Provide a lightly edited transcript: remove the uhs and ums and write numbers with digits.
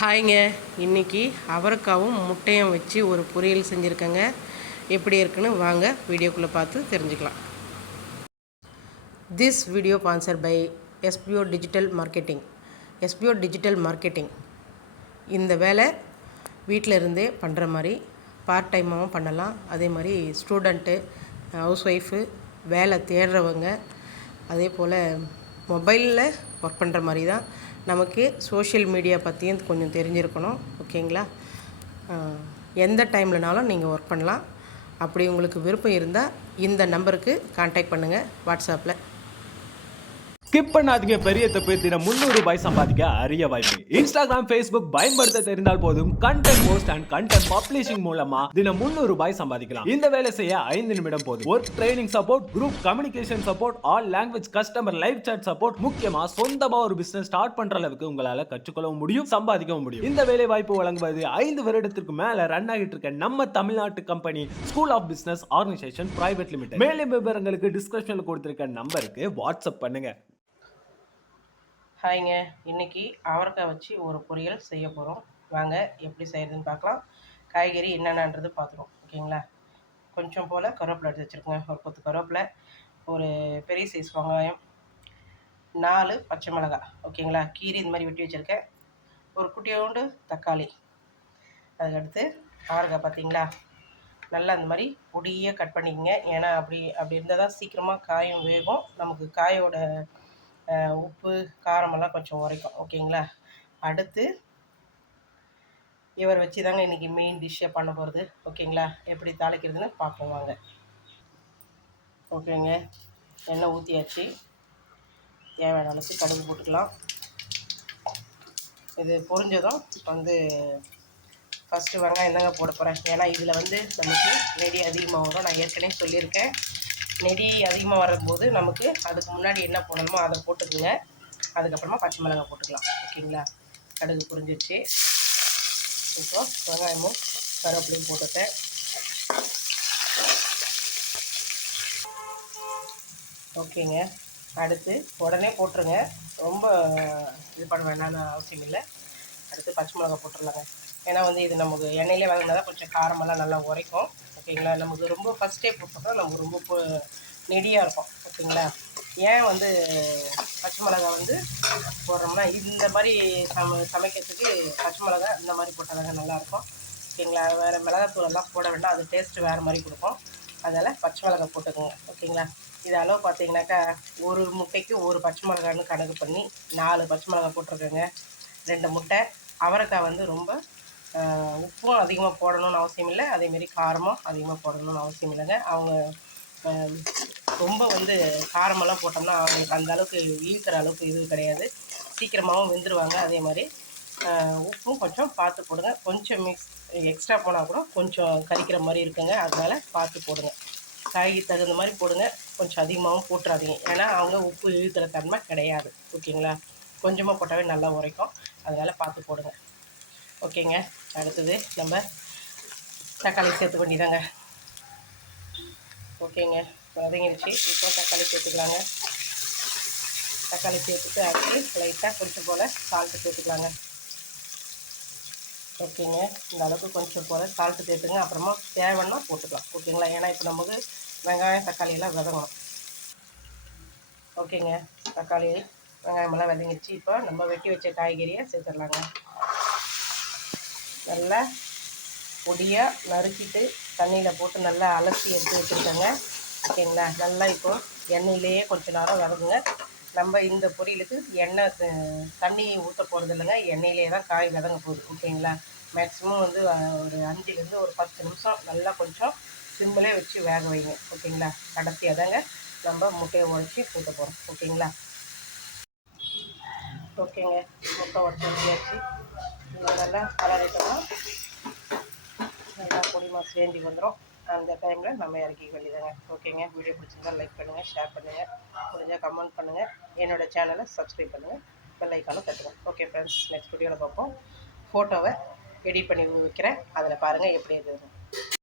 ஹாய்ங்க. இன்றைக்கி அவரைக்காவும் முட்டையும் வச்சு ஒரு பொரியல் செஞ்சுருக்கேங்க. எப்படி இருக்குன்னு வாங்க வீடியோக்குள்ளே பார்த்து தெரிஞ்சுக்கலாம். This video sponsor by SPO digital marketing. SPO digital marketing இந்த வேலை வீட்டில் இருந்தே பண்ணுற மாதிரி பார்ட் டைமாகவும் பண்ணலாம். அதே மாதிரி ஸ்டூடெண்ட்டு, ஹவுஸ் ஒய்ஃபு, வேலை தேடுறவங்க, அதே போல் மொபைலில் ஒர்க் பண்ணுற மாதிரி தான். நமக்கு சோஷியல் மீடியா பற்றியும் கொஞ்சம் தெரிஞ்சிருக்கணும். ஓகேங்களா? எந்த டைம்லனாலும் நீங்கள் ஒர்க் பண்ணலாம். அப்படி உங்களுக்கு விருப்பம் இருந்தால் இந்த நம்பருக்கு கான்டாக்ட் பண்ணுங்கள் வாட்ஸ்அப்பில். ஸ்கிப் பண்ணாதீங்க. பெரிய தப்பு. தினம் 300 ரூபாய் சம்பாதிக்க அரிய வாய்ப்பு. இன்ஸ்டாகிராம், ஃபேஸ்புக் பயன்படுத்த தெரிந்தால் போதும். Content post and content publishing மூலமா தினம் 300 ரூபாய் சம்பாதிக்கலாம். இந்த வேலை செய்ய 5 நிமிடம் போதும். Work training support, group communication support, all language customer live chat support, முக்கியமா சொந்தமா ஒரு பிசினஸ் ஸ்டார்ட் பண்ற அளவுக்கு உங்களால கற்றுக்கொள்ளவும் முடியும், சம்பாதிக்கவும் முடியும். இந்த வேலை வாய்ப்பு வழங்குவது 5 வருடத்திற்கு மேல ரன் ஆகிட்டு இருக்க நம்ம தமிழ்நாட்டு company school of business organisation private limited. மேலும் விவரங்களுக்கு டிஸ்கிரிப்ஷன்ல கொடுத்திருக்க நம்பருக்கு வாட்ஸ்அப் பண்ணுங்க. ஹாய்ங்க. இன்றைக்கி அவரைக்காய் வச்சு ஒரு பொரியல் செய்ய போகிறோம். வாங்க எப்படி செய்கிறதுன்னு பார்க்கலாம். காய்கறி என்னென்னன்றது பார்த்துருவோம். ஓகேங்களா? கொஞ்சம் போல் கருவேப்பிலை எடுத்து வச்சுருக்கேங்க. ஒரு கொத்து கருவேப்பிலை, ஒரு பெரிய சைஸ் வெங்காயம், 4 பச்சை மிளகாய். ஓகேங்களா? கீரை இந்த மாதிரி வெட்டி வச்சுருக்கேன். ஒரு குட்டியோண்டு தக்காளி. அதுக்கடுத்து அவரைக்காய் பார்த்தீங்களா, நல்லா அந்த மாதிரி பொடியாக கட் பண்ணிக்கங்க. ஏன்னா அப்படி இருந்தால் தான் சீக்கிரமாக காயும் வேகும். நமக்கு காயோட உப்பு காரமெல்லாம் கொஞ்சம் உரைக்கும். ஓகேங்களா? அடுத்து இவர் வச்சு தாங்க இன்றைக்கி மெயின் டிஷ்ஷாக பண்ண போகிறது. ஓகேங்களா? எப்படி தாளிக்கிறதுன்னு பார்ப்போம் வாங்க. ஓகேங்க, எண்ணெய் ஊற்றியாச்சு. தேவையான அளவுக்கு கடுகு போட்டுக்கலாம். இது பொரிஞ்சதும் வந்து ஃபஸ்ட்டு வெங்காயம் தாங்க போட போகிறேன். ஏன்னா இதில் நமக்கு நெடி அதிகமாக வரும். நான் ஏற்கனவே சொல்லியிருக்கேன். நெடி அதிகமாக வரும்போது நமக்கு அதுக்கு முன்னாடி என்ன போடணுமோ அதை போட்டுக்குங்க. அதுக்கப்புறமா பச்சை மிளகாய் போட்டுக்கலாம். ஓகேங்களா? கடுகு புரிஞ்சிடுச்சு. இப்போ வெங்காயமும் கருவேப்பிலையும் போட்டுட்டேன். ஓகேங்க, அடுத்து உடனே போட்டுருங்க. ரொம்ப இது பண்ண வேண்டாம்னு அவசியம் இல்லை. அடுத்து பச்சை மிளகாய் போட்டுடலாங்க. ஏன்னா இது நமக்கு எண்ணெயிலே வதங்கினா தான் கொஞ்சம் காரமெல்லாம் நல்லா உரைக்கும். ஓகேங்களா? நமக்கு ரொம்ப ஃபஸ்ட்டே போட்டோம்னா நமக்கு ரொம்ப நெடியாக இருக்கும். ஓகேங்களா? ஏன் பச்சை மிளகாய் போடுறோம்னா இந்த மாதிரி சமைக்கிறதுக்கு பச்சை மிளகாய் இந்த மாதிரி போட்டால் நல்லாயிருக்கும். ஓகேங்களா? வேறு மிளகாத்தூளெல்லாம் போட வேண்டாம். அது டேஸ்ட்டு வேறு மாதிரி கொடுக்கும். அதனால் பச்சை மிளகாய் போட்டுக்கோங்க. ஓகேங்களா? இது அளவு பார்த்தீங்கன்னாக்கா ஒரு முட்டைக்கு ஒரு பச்சை மிளகான்னு கணக்கு பண்ணி 4 பச்சை மிளகாய் போட்டிருக்கேங்க. 2 முட்டை. அவரைக்காய் ரொம்ப உப்பும் அதிகமாக போடணும்னு அவசியம் இல்லை. அதேமாரி காரமும் அதிகமாக போடணும்னு அவசியம் இல்லைங்க. அவங்க ரொம்ப காரமெல்லாம் போட்டோம்னா அவங்களுக்கு அந்த அளவுக்கு இழுக்கிற அளவுக்கு இது கிடையாது. சீக்கிரமாகவும் வெந்துடுவாங்க. அதே மாதிரி உப்பும் கொஞ்சம் பார்த்து போடுங்க. கொஞ்சம் எக்ஸ்ட்ரா போனால் கூட கொஞ்சம் கரிக்கிற மாதிரி இருக்குங்க. அதனால் பார்த்து போடுங்க. காய்க்கு தகுந்த மாதிரி போடுங்க. கொஞ்சம் அதிகமாகவும் போட்டுறாதீங்க. ஏன்னா அவங்க உப்பு இழுக்கிற தன்மை கிடையாது. ஓகேங்களா? கொஞ்சமாக போட்டாவே நல்லா உரைக்கும். அதனால் பார்த்து போடுங்க. ஓகேங்க, அடுத்தது நம்ம தக்காளி சேர்த்துக்க வேண்டியதாங்க. ஓகேங்க, வதங்கிடுச்சு. இப்போ தக்காளி சேர்த்துக்கலாங்க. தக்காளி சேர்த்துட்டு அடுத்து லைட்டாக கொஞ்சம் போல் சால்ட்டு சேர்த்துக்கலாங்க. ஓகேங்க, இந்த அளவுக்கு கொஞ்சம் போல் சால்ட்டு சேர்த்துங்க. அப்புறமா தேவைன்னா போட்டுக்கலாம். ஓகேங்களா? ஏன்னா இப்போ நமக்கு வெங்காயம் தக்காளியெல்லாம் வதங்கணும். ஓகேங்க, தக்காளி வெங்காயமெல்லாம் வதங்கிடுச்சு. இப்போ நம்ம வெட்டி வச்ச காய்கறியை சேர்த்துடலாங்க. நல்லா பொடியாக நறுக்கிட்டு தண்ணியில் போட்டு நல்லா அலசி எடுத்து வச்சுருக்கேங்க. ஓகேங்களா? நல்லா இப்போது எண்ணெயிலேயே கொஞ்சம் நேரம் வதங்குங்க. நம்ம இந்த பொரியலுக்கு எண்ணெய் தண்ணி ஊற்ற போகிறது இல்லைங்க. எண்ணெயிலே தான் காய் வதங்க போகுது. ஓகேங்களா? மேக்ஸிமம் ஒரு 5லேருந்து ஒரு 10 நிமிஷம் நல்லா கொஞ்சம் சிம்மிலே வச்சு வேக வைங்க. ஓகேங்களா? கடைசியாக தாங்க நம்ம முட்டையை உடச்சி ஊற்ற போகிறோம். ஓகேங்களா? ஓகேங்க, முட்டை உடச்சி வச்சியாச்சு. நல்லா கலரிட்டோம்னா நல்லா பொடி மாஸ் வேண்டி வந்துடும். அந்த டைமில் நம்ம இறக்கிக்க வேண்டியதாங்க. ஓகேங்க, வீடியோ பிடிச்சிருந்தா லைக் பண்ணுங்கள், ஷேர் பண்ணுங்கள், முடிஞ்சால் கமெண்ட் பண்ணுங்கள். என்னோடய சேனலை சப்ஸ்கிரைப் பண்ணுங்கள், பெல் ஐக்கானும் தட்டுங்க. ஓகே ஃப்ரெண்ட்ஸ், நெக்ஸ்ட் வீடியோவில் பார்ப்போம். ஃபோட்டோவை எடிட் பண்ணி வைக்கிறேன். அதில் பாருங்கள் எப்படி இருக்குது.